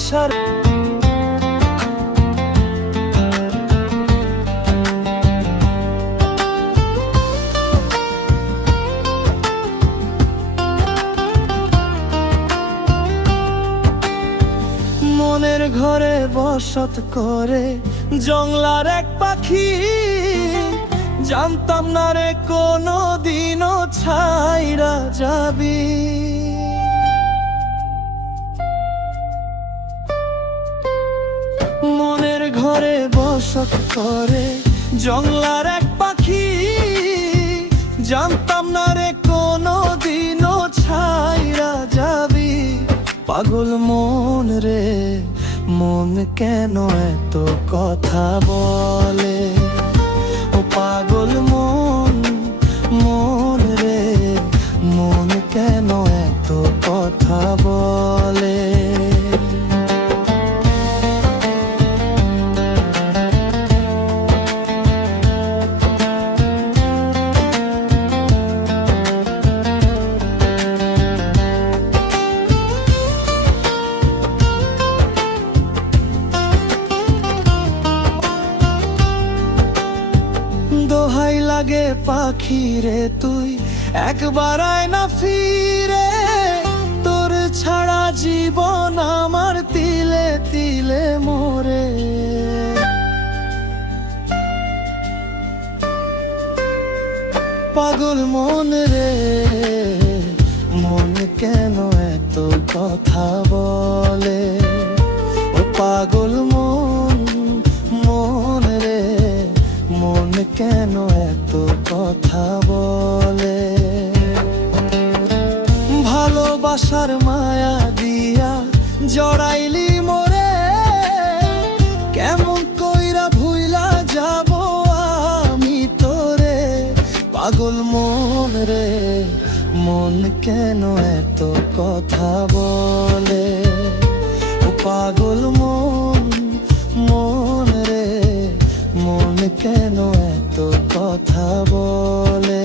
ভালোবাসার মনের ঘরে বসত করে জংলার এক পাখি, জানতাম না রে কোনো দিনও ছাইরা যাবি। মনের ঘরে বসত করে জংলার এক পাখি, জানতাম না রে কোনো দিনও ছাইরা যাবি। পাগল মন রে মন কেন এত কথা বলে, ও পাগল মন মন রে মন কেন এত কথা বলে। দোহাই লাগে পাখি রে তুই একবার আয় না ফিরে, তোর ছাড়া জীবন আমার তিলে তিলে মরে। পাগল মন রে মন কেন এত কথা বলে, ও পাগল মন মন রে মন কেন এত কথা বলে। ভালোবাসার মায়া দিয়া জড়াইলি মোরে, কেমন কইরা ভুইলা যাব আমি তোরে। পাগল মন রে মন কেন এত কথা বলে, ও পাগল মন মন রে মন কেন এত কথা বলে।